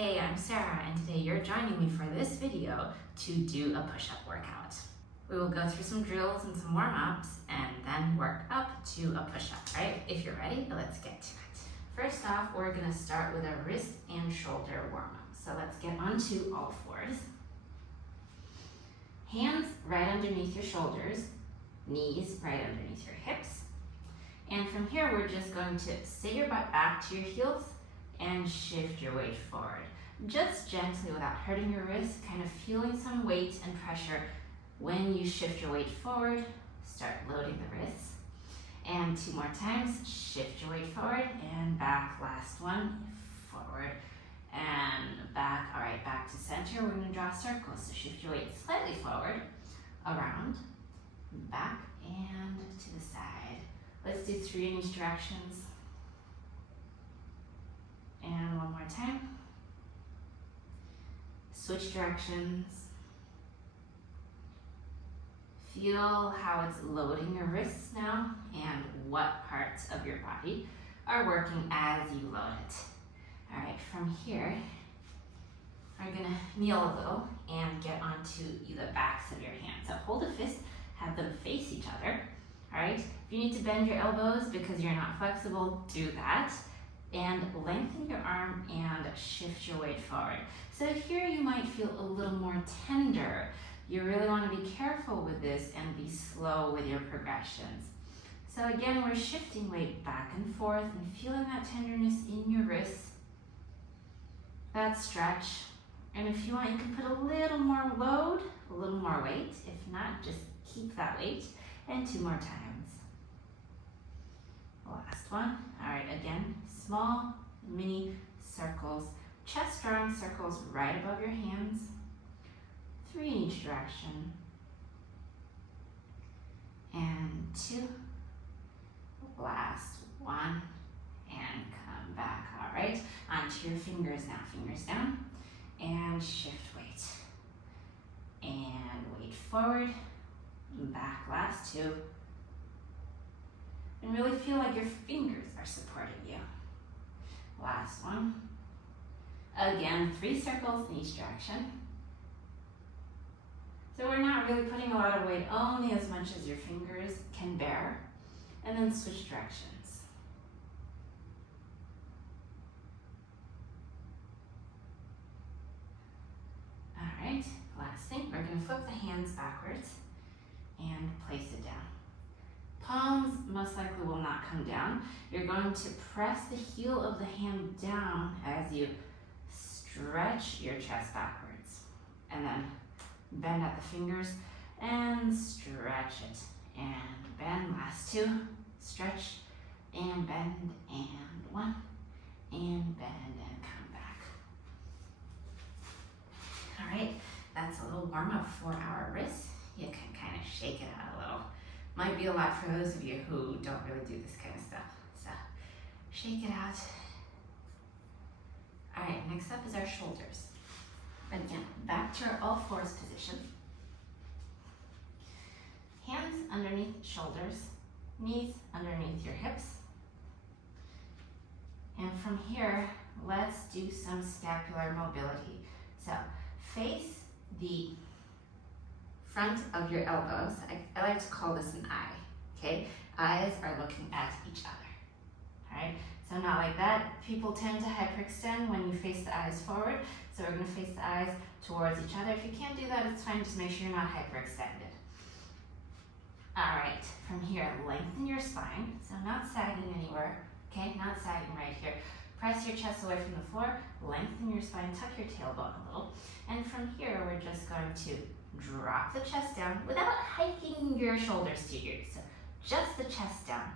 Hey, I'm Sarah, and today you're joining me for this video to do a push-up workout. We will go through some drills and some warm-ups and then work up to a push-up, right? If you're ready, let's get to it. First off, we're gonna start with a wrist and shoulder warm-up. So let's get onto all fours. Hands right underneath your shoulders, knees right underneath your hips. And from here, we're just going to sit your butt back to your heels and shift your weight forward. Just gently without hurting your wrist, kind of feeling some weight and pressure. When you shift your weight forward, start loading the wrists. And 2 more times, shift your weight forward and back. Last one, forward and back. All right, back to center. We're gonna draw circles. So shift your weight slightly forward, around, back, and to the side. Let's do 3 in each directions. And 1 more time. Switch directions. Feel how it's loading your wrists now and what parts of your body are working as you load it. All right, from here, I'm gonna kneel a little and get onto the backs of your hands. So hold a fist, have them face each other. All right, if you need to bend your elbows because you're not flexible, do that. And lengthen your arm and shift your weight forward. So here you might feel a little more tender. You really want to be careful with this and be slow with your progressions. So again, we're shifting weight back and forth and feeling that tenderness in your wrists, that stretch. And if you want, you can put a little more load, a little more weight. If not, just keep that weight. And 2 more times. Last one. All right, again, small, mini circles, chest drawing circles right above your hands. 3 in each direction. And 2. Last one. And come back. All right, onto your fingers now. Fingers down. And shift weight. And weight forward. Back. Last 2. And really feel like your fingers are supporting you. Last one. Again, 3 circles in each direction. So we're not really putting a lot of weight, only as much as your fingers can bear. And then switch directions. All right, last thing, we're gonna flip the hands backwards and place it down. Palms most likely will not come down. You're going to press the heel of the hand down as you stretch your chest backwards. And then bend at the fingers and stretch it. And bend, last 2. Stretch and bend and 1. And bend and come back. All right, that's a little warm up for our wrists. You can kind of shake it out a little. Might be a lot for those of you who don't really do this kind of stuff. So shake it out. All right, next up is our shoulders. Again, back to our all fours position. Hands underneath shoulders, knees underneath your hips. And from here, let's do some scapular mobility. So face the front of your elbows. I like to call this an eye, okay? Eyes are looking at each other, all right? So not like that. People tend to hyperextend when you face the eyes forward. So we're gonna face the eyes towards each other. If you can't do that, it's fine. Just make sure you're not hyperextended. All right, from here, lengthen your spine. So not sagging anywhere, okay? Not sagging right here. Press your chest away from the floor, lengthen your spine, tuck your tailbone a little. And from here, we're just going to drop the chest down without hiking your shoulders to your ears. So just the chest down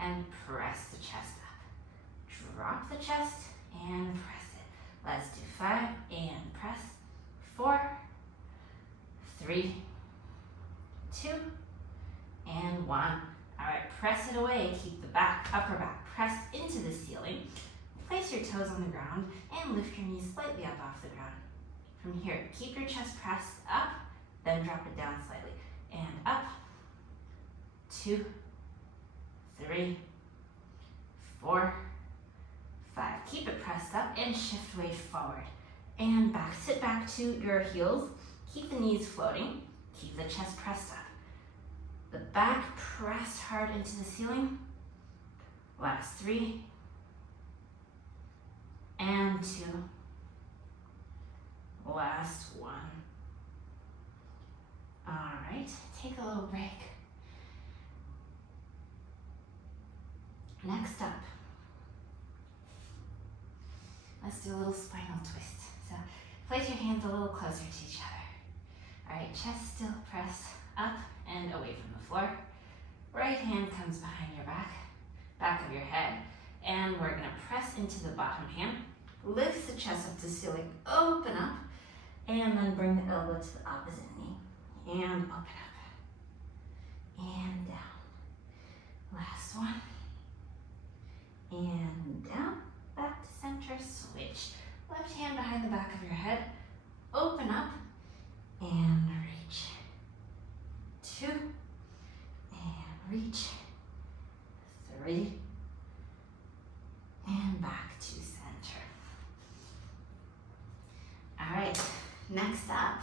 and press the chest up. Drop the chest and press it. Let's do 5 and press. 4, 3, 2, and 1. All right, press it away. Keep the back, upper back pressed into the ceiling. Place your toes on the ground and lift your knees slightly up off the ground. From here, keep your chest pressed up, then drop it down slightly. And up, 2, 3, 4, 5. Keep it pressed up and shift weight forward. and back. Sit back to your heels. Keep the knees floating. Keep the chest pressed up. The back pressed hard into the ceiling. Last 3 and 2. Last 1. All right, take a little break. Next up, let's do a little spinal twist. So place your hands a little closer to each other. All right, chest still pressed up and away from the floor. Right hand comes behind your back of your head, and we're gonna press into the bottom hand. Lift the chest up to the ceiling, open up, and then bring the elbow to the opposite knee. And open up, and down. Last one. And down, back to center, switch. Left hand behind the back of your head, open up, and reach. 2, and reach. 3, and back to center. All right, next up,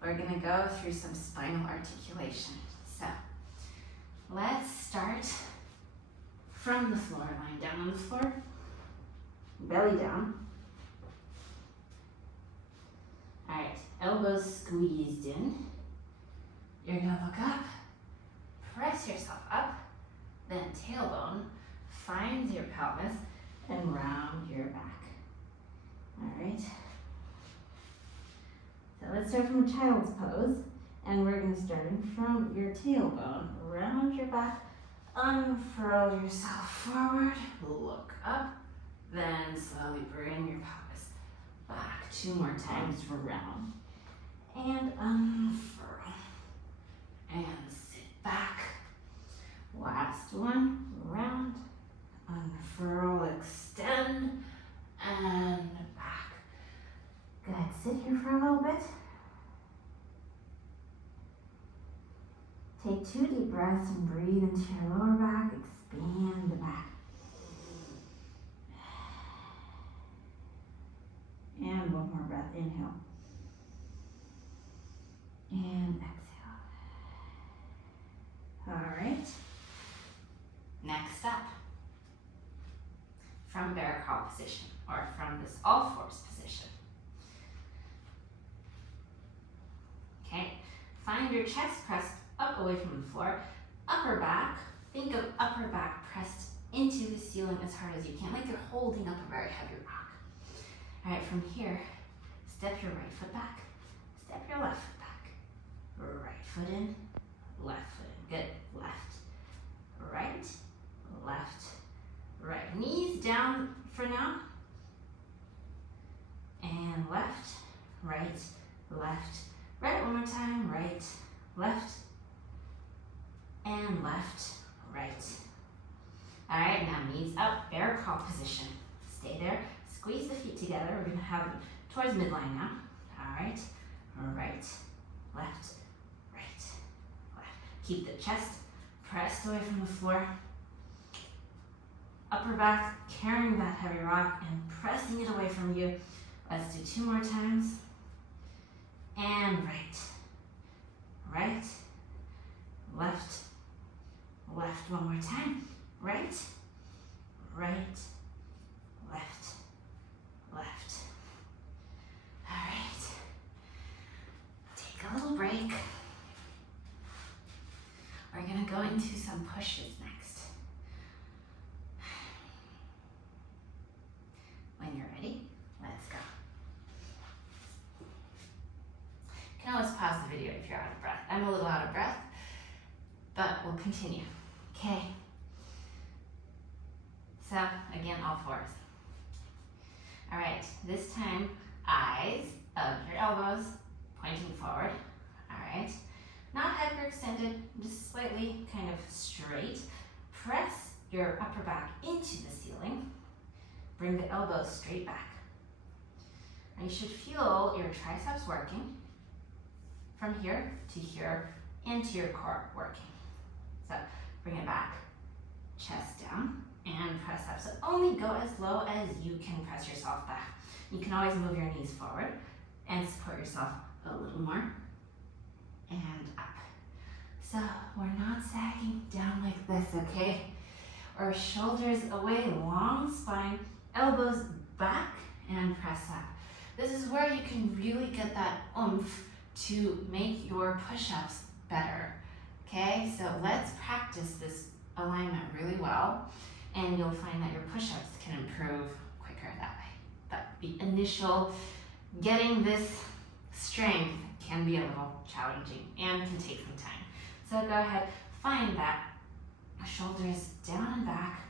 we're gonna go through some spinal articulation. So let's start from the floor, lying down on the floor, belly down. All right, elbows squeezed in. You're gonna look up, press yourself up, then tailbone finds your pelvis and round your back. All right. So let's start from a child's pose, and we're gonna start from your tailbone, round your back, unfurl yourself forward, look up, then slowly bring your pelvis back. 2 more times, round, and unfurl, and sit back. Last one, round, unfurl, extend, and back. Good, sit here for a little bit. Take 2 deep breaths and breathe into your lower back, expand the back. And 1 more breath, inhale. And exhale. All right. Next up, from bear crawl position, or from this all fours position. Okay, find your chest pressed up away from the floor, upper back, think of upper back pressed into the ceiling as hard as you can, like you're holding up a very heavy rock. All right, from here, step your right foot back, step your left foot back, right foot in, left foot in, good, left, right, left, right. Knees down for now, and left, right, left, right, one more time, right, left, and left, right. All right, now knees up, bear crawl position. Stay there, squeeze the feet together. We're gonna have them towards midline now. All right, right, left, right, left. Keep the chest pressed away from the floor. Upper back, carrying that heavy rock and pressing it away from you. Let's do 2 more times. And right, right, left, left, 1 more time. Right, right, left, left. All right, take a little break. We're gonna go into some pushes next. When you're ready, let's go. You can always pause the video if you're out of breath. I'm a little out of breath, but we'll continue. Okay. So again, all fours. All right, this time, eyes of your elbows pointing forward. All right, not hyperextended, just slightly kind of straight. Press your upper back into the ceiling. Bring the elbows straight back. And you should feel your triceps working from here to here and to your core working. So bring it back, chest down, and press up. So only go as low as you can press yourself back. You can always move your knees forward and support yourself a little more. And up. So we're not sagging down like this, okay? Our shoulders away, long spine, elbows back, and press up. This is where you can really get that oomph to make your push-ups better, okay? So let's practice this alignment really well, and you'll find that your push-ups can improve quicker that way. But the initial getting this strength can be a little challenging and can take some time. So go ahead, find that shoulders down and back,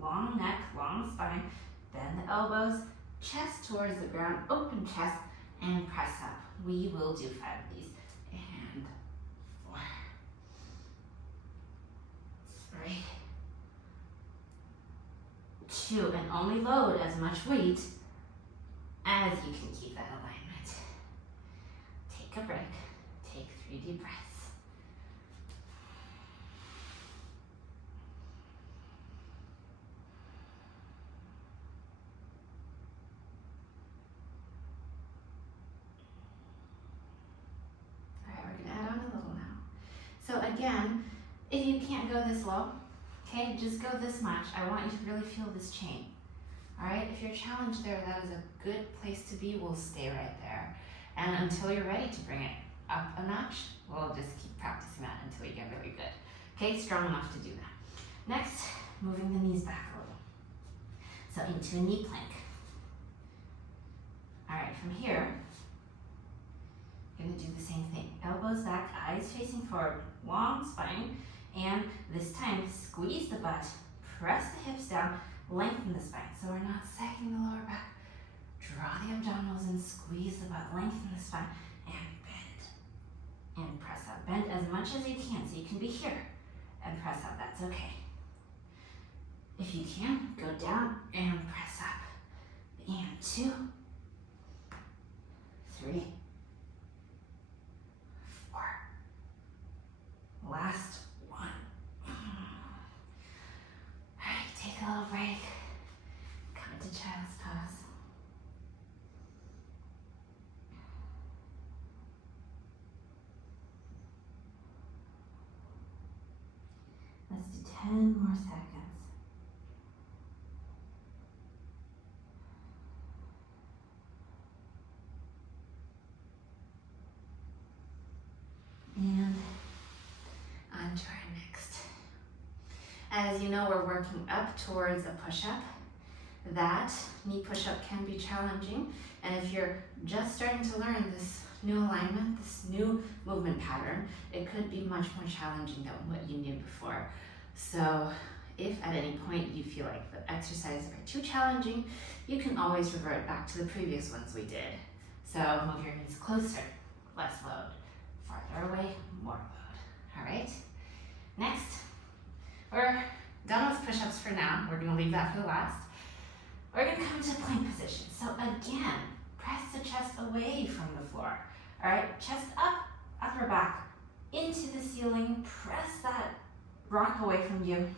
long neck, long spine, bend the elbows, chest towards the ground, open chest, and press up. We will do 5 of these. And 4, 3, 2, and only load as much weight as you can keep that alignment. Take a break. Take 3 deep breaths. So again, if you can't go this low, okay, just go this much. I want you to really feel this chain. All right, if you're challenged there, that is a good place to be. We'll stay right there. And until you're ready to bring it up a notch, we'll just keep practicing that until you get really good. Okay, strong enough to do that. Next, moving the knees back a little. So into a knee plank. All right, from here, you're gonna do the same thing. Elbows back, eyes facing forward, long spine, and this time squeeze the butt, press the hips down, lengthen the spine. So we're not sagging the lower back. Draw the abdominals and squeeze the butt, lengthen the spine, and bend. And press up. Bend as much as you can, so you can be here and press up. That's okay. If you can, go down and press up. And 2, 3, 4. Last one. All right, take a little break. Come into child's pose. Let's do 10 more seconds. And on to our next. As you know, we're working up towards a push-up. That knee push-up can be challenging, and if you're just starting to learn this new alignment, this new movement pattern, it could be much more challenging than what you knew before. So if at any point you feel like the exercises are too challenging, you can always revert back to the previous ones we did. So move your knees closer, less load. Farther away, more load. All right? Next, we're done with push-ups for now. We're gonna leave that for the last. We're gonna come to plank position. So again, press the chest away from the floor. All right, chest up, upper back, into the ceiling. Press that rock away from you.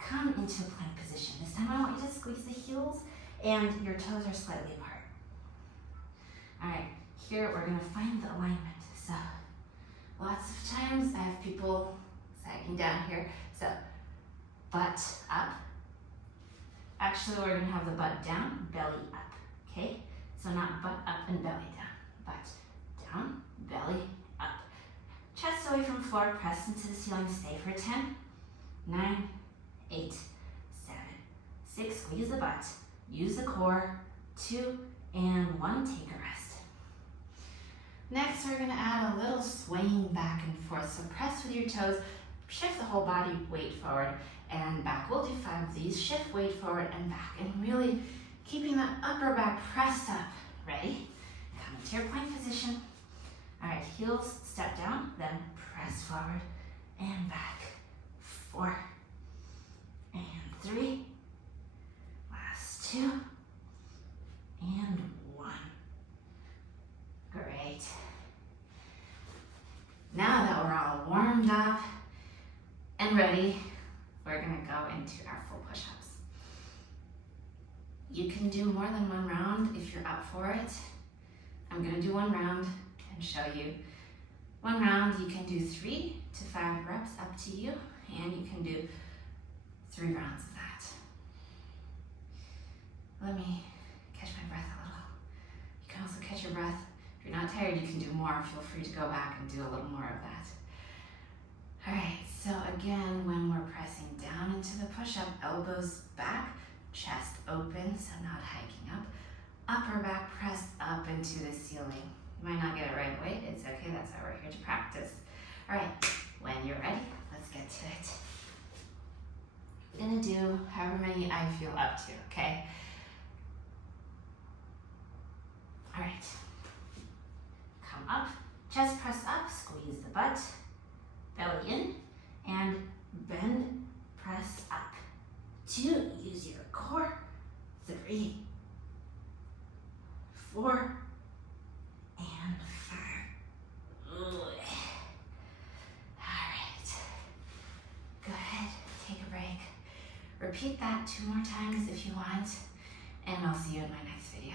Come into a plank position. This time I want you to squeeze the heels and your toes are slightly apart. All right, here we're gonna find the alignment. So lots of times I have people sagging down here. So butt up. Actually, we're gonna have the butt down, belly up, okay? So not butt up and belly down. Butt down, belly up. Chest away from floor, press into the ceiling, stay for 10, 9, 8, 7, 6, squeeze the butt, use the core, 2, and 1, take a rest. Next, we're gonna add a little swaying back and forth. So press with your toes, shift the whole body, weight forward and back. We'll do 5 of these. Shift, weight forward and back. And really keeping that upper back pressed up. Ready? Come into your plank position. All right, heels step down, then press forward and back. 4 and 3. Last 2 and 1. Great. Now that we're all warmed up and ready, we're gonna go into our full push-ups. You can do more than one round if you're up for it. I'm gonna do one round and show you. One round, you can do 3 to 5 reps, up to you, and you can do 3 rounds of that. Let me catch my breath a little. You can also catch your breath. If you're not tired, you can do more. Feel free to go back and do a little more of that. All right, so again, when we're pressing down into the push-up, elbows back, chest open, so not hiking up. Upper back pressed up into the ceiling. You might not get it right away. It's okay, that's why we're here to practice. All right, when you're ready, let's get to it. I'm gonna do however many I feel up to, okay? All right, come up, chest press up, squeeze the butt, belly in, and bend, press up. 2, use your core. 3, 4, and 5. All right, go ahead, take a break. Repeat that 2 more times if you want, and I'll see you in my next video.